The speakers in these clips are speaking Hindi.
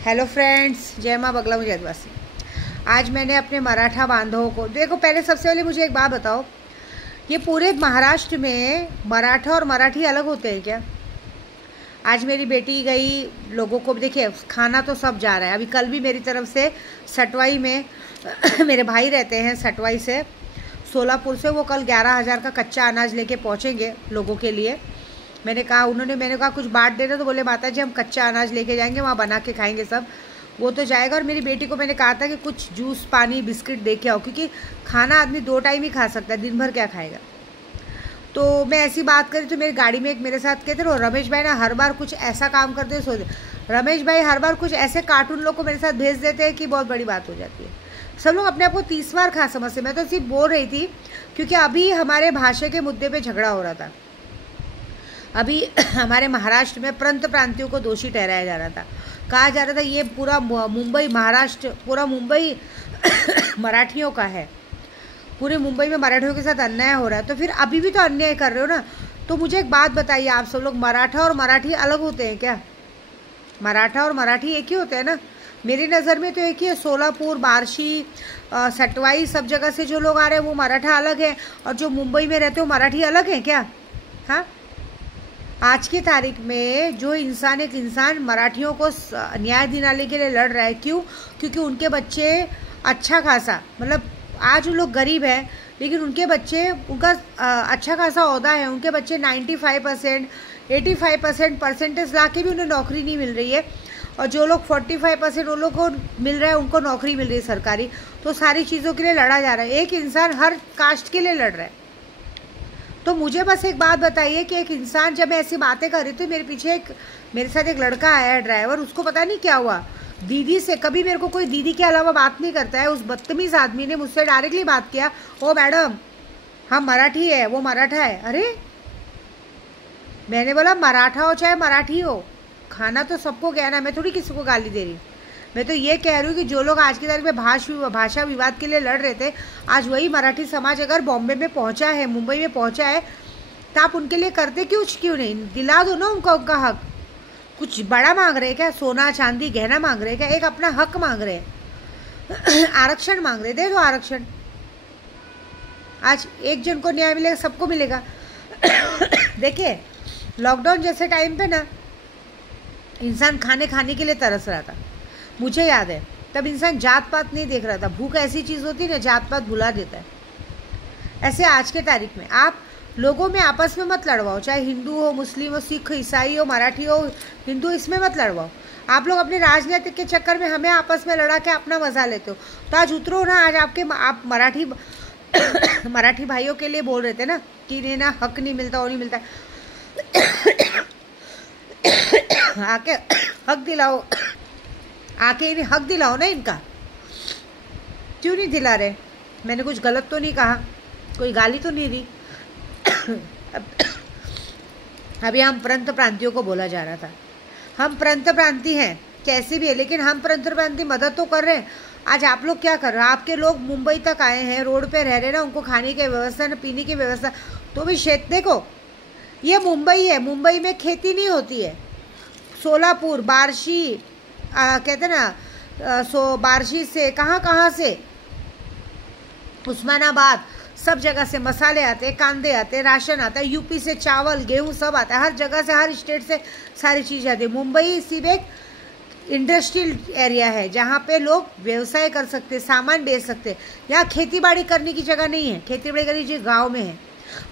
हेलो फ्रेंड्स, जय माँ बगला मुझे आदिवासी। आज मैंने अपने मराठा बांधवों को देखो। पहले सबसे पहले मुझे एक बात बताओ, ये पूरे महाराष्ट्र में मराठा और मराठी अलग होते हैं क्या? आज मेरी बेटी गई, लोगों को देखिए खाना तो सब जा रहा है। अभी कल भी मेरी तरफ से सटवाई में मेरे भाई रहते हैं सटवाई से, सोलापुर से, वो कल 11,000 का कच्चा अनाज लेके पहुँचेंगे लोगों के लिए। मैंने कहा कुछ बांट देना, तो बोले माता जी हम कच्चा अनाज लेके जाएंगे, वहाँ बना के खाएंगे सब, वो तो जाएगा। और मेरी बेटी को मैंने कहा था कि कुछ जूस पानी बिस्किट दे के आओ, क्योंकि खाना आदमी 2 टाइम ही खा सकता है, दिन भर क्या खाएगा। तो मैं ऐसी बात करी तो मेरी गाड़ी में एक मेरे साथ कहते रहो, रमेश भाई ना हर बार कुछ ऐसा काम करते हैं, सोच रमेश भाई हर बार कुछ ऐसे कार्टून लोग को मेरे साथ भेज देते हैं कि बहुत बड़ी बात हो जाती है। सब लोग अपने आप को 30 बार खा समझते। मैं तो सिर्फ बोल रही थी क्योंकि अभी हमारे भाषा के मुद्दे पर झगड़ा हो रहा था। अभी हमारे महाराष्ट्र में प्रांत प्रांतियों को दोषी ठहराया जा रहा था। कहा जा रहा था ये पूरा मुंबई, महाराष्ट्र पूरा मुंबई मराठियों का है, पूरे मुंबई में मराठियों के साथ अन्याय हो रहा है। तो फिर अभी भी तो अन्याय कर रहे हो ना। तो मुझे एक बात बताइए, आप सब लोग, मराठा और मराठी अलग होते हैं क्या? मराठा और मराठी एक ही होते हैं ना? मेरी नज़र में तो एक ही है। सोलापुर, बार्शी, सटवाई, सब जगह से जो लोग आ रहे हैं वो मराठा अलग है, और जो मुंबई में रहते हो मराठी अलग है क्या? हाँ, आज की तारीख में जो इंसान, एक इंसान मराठियों को न्याय दिलाने के लिए लड़ रहा है, क्यों? क्योंकि उनके बच्चे अच्छा खासा, मतलब आज वो लोग गरीब हैं लेकिन उनके बच्चे, उनका अच्छा खासा ओहदा है, उनके बच्चे 95%, 85% परसेंटेज ला के भी उन्हें नौकरी नहीं मिल रही है, और जो लोग 45% उन लोग को मिल रहा है, उनको नौकरी मिल रही है सरकारी। तो सारी चीज़ों के लिए लड़ा जा रहा है। एक इंसान हर कास्ट के लिए लड़ रहा है। तो मुझे बस एक बात बताइए कि एक इंसान, जब मैं ऐसी बातें कर रही थी, मेरे पीछे मेरे साथ एक लड़का आया है ड्राइवर, उसको पता नहीं क्या हुआ, दीदी से, कभी मेरे को कोई दीदी के अलावा बात नहीं करता है, उस बदतमीज आदमी ने मुझसे डायरेक्टली बात किया, ओ मैडम हम मराठी है, वो मराठा है। अरे मैंने बोला मराठा हो चाहे मराठी हो, खाना तो सबको कहना है, मैं थोड़ी किसी को गाली दे रही। मैं तो ये कह रही हूँ कि जो लोग आज की तारीख में भाषा विवाद के लिए लड़ रहे थे, आज वही मराठी समाज अगर बॉम्बे में पहुँचा है, मुंबई में पहुँचा है, तो आप उनके लिए करते क्यों नहीं? दिला दो ना उनका हक। कुछ बड़ा मांग रहे हैं क्या? सोना चांदी गहना मांग रहे हैं क्या? एक अपना हक मांग रहे हैं आरक्षण मांग रहे, दे दो आरक्षण। आज एक जन को न्याय मिलेगा, सबको मिलेगा। देखिए लॉकडाउन जैसे टाइम पे ना इंसान खाने के लिए तरस रहा था, मुझे याद है। तब इंसान जात पात नहीं देख रहा था। भूख ऐसी चीज़ होती है ना, जात पात भुला देता है। ऐसे आज के तारीख में आप लोगों में आपस में मत लड़वाओ, चाहे हिंदू हो, मुस्लिम हो, सिख, ईसाई हो, मराठी हो, हिंदू, इसमें मत लड़वाओ। आप लोग अपने राजनीतिक के चक्कर में हमें आपस में लड़ा के अपना मजा लेते हो। तो आज उतरो ना, आज आप मराठी भाइयों के लिए बोल रहे थे ना कि इन्हें ना हक नहीं मिलता, वो नहीं मिलता। आके हक दिलाओ, आके इन्हें हक दिलाओ ना इनका। क्यों नहीं दिला रहे? मैंने कुछ गलत तो नहीं कहा, कोई गाली तो नहीं दी। अभी हम प्रांत प्रांतियों को बोला जा रहा था, हम प्रांत प्रांति हैं कैसे भी है, लेकिन हम प्रांत प्रांति मदद तो कर रहे हैं। आज आप लोग क्या कर रहे हो? आपके लोग मुंबई तक आए हैं, रोड पे रह रहे ना, उनको खाने की व्यवस्था न पीने की व्यवस्था, तो भी देखो ये मुंबई है, मुंबई में खेती नहीं होती है। सोलापुर, बार्शी, कहते ना, बार्शी से कहाँ से, उस्मानाबाद, सब जगह से मसाले आते हैं, कांदे आते हैं, राशन आता है, यूपी से चावल गेहूं सब आता है, हर जगह से, हर स्टेट से सारी चीज़ आती है। मुंबई सिर्फ एक इंडस्ट्रियल एरिया है जहाँ पे लोग व्यवसाय कर सकते, सामान बेच सकते। यहाँ खेती बाड़ी करने की जगह नहीं है, खेती बाड़ी करने की गाँव में है।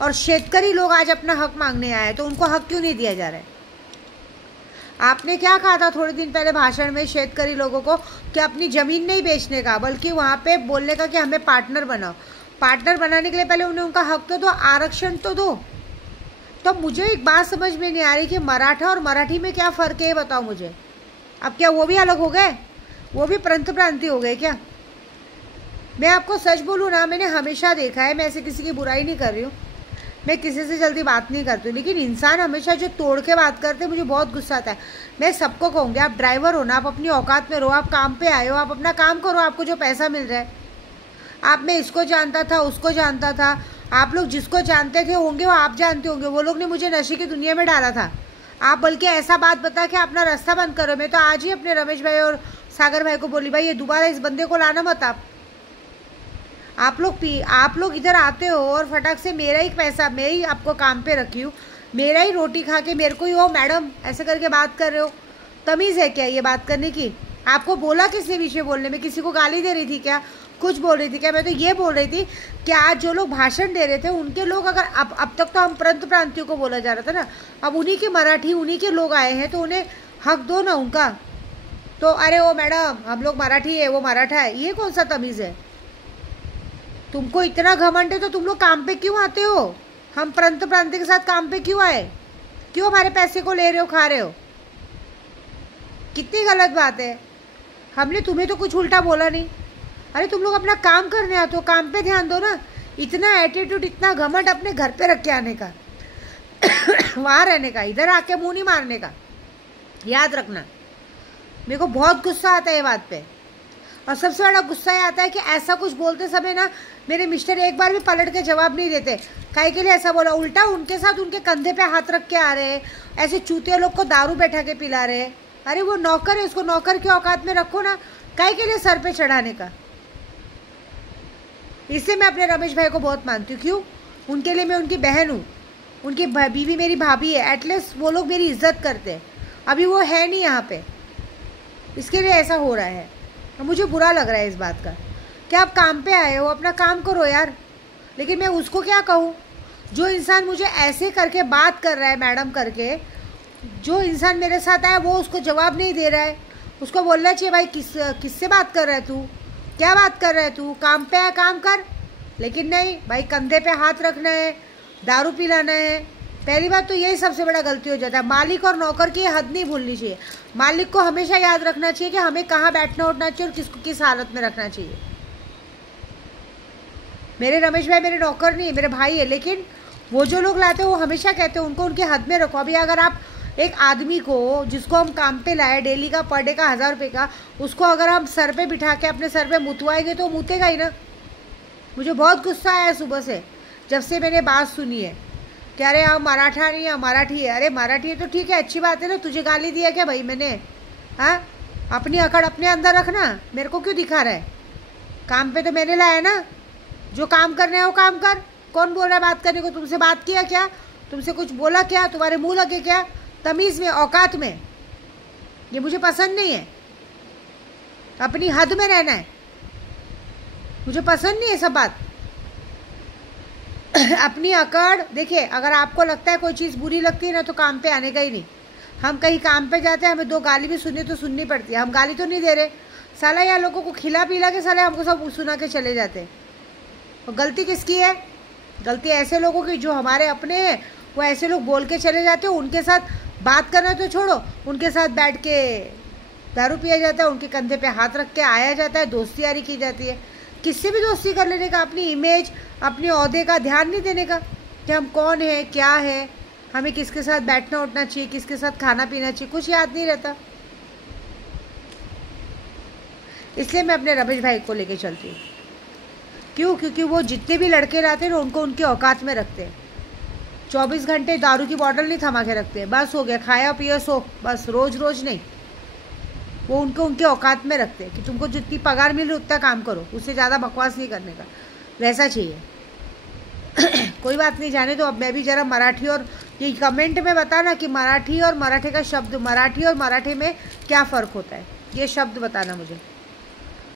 और शेतकरी लोग आज अपना हक मांगने आए, तो उनको हक क्यों नहीं दिया जा रहा है? आपने क्या कहा था थोड़े दिन पहले भाषण में शेतकरी लोगों को, कि अपनी ज़मीन नहीं बेचने का, बल्कि वहाँ पे बोलने का कि हमें पार्टनर बनाओ। पार्टनर बनाने के लिए पहले उन्हें उनका हक तो दो, आरक्षण तो दो। तो मुझे एक बात समझ में नहीं आ रही कि मराठा और मराठी में क्या फ़र्क है, बताओ मुझे। अब क्या वो भी अलग हो गए? वो भी प्रांत प्रांति हो गए क्या? मैं आपको सच बोलूँ ना, मैंने हमेशा देखा है, मैं ऐसे किसी की बुराई नहीं कर रही हूँ, मैं किसी से जल्दी बात नहीं करती हूँ, लेकिन इंसान हमेशा जो तोड़ के बात करते हैं, मुझे बहुत गुस्सा आता है। मैं सबको कहूँगी, आप ड्राइवर हो ना, आप अपनी औकात में रहो, आप काम पे आए हो, आप अपना काम करो, आपको जो पैसा मिल रहा है। आप में इसको जानता था, उसको जानता था, आप लोग जिसको जानते थे होंगे वो आप जानते होंगे, वो लोग ने मुझे नशे की दुनिया में डाला था। आप बल्कि ऐसा बात बता के अपना रास्ता बंद करो। मैं तो आज ही अपने रमेश भाई और सागर भाई को बोली, भाई ये दोबारा इस बंदे को लाना मत। आप लोग इधर आते हो और फटाक से मेरा ही पैसा, मैं ही आपको काम पे रखी हूँ, मेरा ही रोटी खा के मेरे को ही ओ मैडम ऐसे करके बात कर रहे हो। तमीज़ है क्या ये बात करने की? आपको बोला किसने विषय बोलने में? किसी को गाली दे रही थी क्या? कुछ बोल रही थी क्या? मैं तो ये बोल रही थी कि आज जो लोग भाषण दे रहे थे उनके लोग अगर अब तक तो हम प्रांत प्रांतियों को बोला जा रहा था ना, अब उन्हीं के मराठी उन्हीं के लोग आए हैं तो उन्हें हक दो ना उनका। तो अरे ओ मैडम हम लोग मराठी है वो मराठा है, ये कौन सा तमीज़ है? तुमको इतना घमंड है तो तुम लोग काम पे क्यों आते हो? हम प्रांत प्रांत के साथ काम पे क्यों आए? क्यों हमारे पैसे को ले रहे हो, खा रहे हो? कितनी गलत बात है। हमने तुम्हें तो कुछ उल्टा बोला नहीं। अरे तुम लोग अपना काम करने आते हो, काम पे ध्यान दो ना। इतना एटीट्यूड इतना घमंड अपने घर पे रख के आने का वहाँ रहने का, इधर आके मुंह नहीं मारने का, याद रखना। मेरे को बहुत गुस्सा आता है ये बात पे। और सबसे बड़ा गुस्सा ये आता है कि ऐसा कुछ बोलते समय ना मेरे मिस्टर एक बार भी पलट के जवाब नहीं देते। काहे के लिए ऐसा बोला? उल्टा उनके साथ उनके कंधे पे हाथ रख के आ रहे हैं, ऐसे चूतिया लोग को दारू बैठा के पिला रहे हैं। अरे वो नौकर है, उसको नौकर के औकात में रखो ना, काहे के लिए सर पे चढ़ाने का? इसलिए मैं अपने रमेश भाई को बहुत मानती हूँ। क्यों? उनके लिए मैं उनकी बहन हूँ, उनकी बीवी मेरी भाभी है, एटलीस्ट वो लोग मेरी इज्जत करते हैं। अभी वो है नहीं यहाँ पे, इसके लिए ऐसा हो रहा है। और मुझे बुरा लग रहा है इस बात का कि आप काम पे आए हो, अपना काम करो यार। लेकिन मैं उसको क्या कहूँ जो इंसान मुझे ऐसे करके बात कर रहा है मैडम करके, जो इंसान मेरे साथ आया वो उसको जवाब नहीं दे रहा है। उसको बोलना चाहिए भाई किससे बात कर रहा है तू, क्या बात कर रहा है तू, काम पे है काम कर। लेकिन नहीं भाई, कंधे पे हाथ रखना है, दारू पिलाना है। पहली बात तो यही सबसे बड़ा गलती हो जाता है। मालिक और नौकर की हद नहीं भूलनी चाहिए। मालिक को हमेशा याद रखना चाहिए कि हमें कहाँ बैठना उठना चाहिए और किसको किस हालत में रखना चाहिए। मेरे रमेश भाई मेरे नौकर नहीं है, मेरे भाई है, लेकिन वो जो लोग लाते हैं वो हमेशा कहते हैं उनको उनके हद में रखो। अभी अगर आप एक आदमी को जिसको हम काम पे लाए, डेली का पर डे का 1000 रुपये का, उसको अगर हम सर पे बिठा के अपने सर पे मुतवाएंगे तो मुतेगा ही ना। मुझे बहुत गुस्सा आया सुबह से जब से मैंने बात सुनी है कि अरे हम मराठा नहीं है मराठी है। अरे मराठी है तो ठीक है, अच्छी बात है ना। तुझे गाली दिया क्या भाई मैंने? हाँ, अपनी अकड़ अपने अंदर रखना, मेरे को क्यों दिखा रहा है? काम पे तो मैंने लाया ना, जो काम करना है वो काम कर। कौन बोल रहा है बात करने को? तुमसे बात किया क्या? तुमसे कुछ बोला क्या? तुम्हारे मुंह लगे क्या? तमीज़ में, औकात में। ये मुझे पसंद नहीं है। अपनी हद में रहना है, मुझे पसंद नहीं है सब बात। अपनी अकड़ देखिए, अगर आपको लगता है कोई चीज़ बुरी लगती है ना तो काम पे आने का ही नहीं। हम कहीं काम पे जाते हैं, हमें 2 गाली भी सुननी तो सुननी पड़ती है। हम गाली तो नहीं दे रहे साला, या लोगों को खिला पिला के साले हमको सब सुना के चले जाते हैं। और गलती किसकी है? गलती ऐसे लोगों की जो हमारे अपने हैं। वो ऐसे लोग बोल के चले जाते हो, उनके साथ बात करना तो छोड़ो, उनके साथ बैठ के दारू पिया जाता है, उनके कंधे पे हाथ रख के आया जाता है, दोस्ती यारी की जाती है। किससे भी दोस्ती कर लेने का, अपनी इमेज अपने ओहदे का ध्यान नहीं देने का कि हम कौन है क्या है, हमें किसके साथ बैठना उठना चाहिए, किसके साथ खाना पीना चाहिए, कुछ याद नहीं रहता। इसलिए मैं अपने रमेश भाई को लेके चलती हूँ। क्यों? क्योंकि वो जितने भी लड़के लाते हैं ना उनको उनके औकात में रखते हैं। 24 घंटे दारू की बोतल नहीं थमा के रखते हैं, बस हो गया, खाया पिया सो, बस रोज रोज नहीं। वो उनको उनके औकात में रखते हैं कि तुमको जितनी पगार मिल रही उतना काम करो, उससे ज़्यादा बकवास नहीं करने का, वैसा चाहिए। कोई बात नहीं, जाने तो। अब मैं भी ज़रा मराठी और ये कमेंट में बताना कि मराठी और मराठी का शब्द, मराठी और मराठी में क्या फ़र्क होता है, ये शब्द बताना मुझे।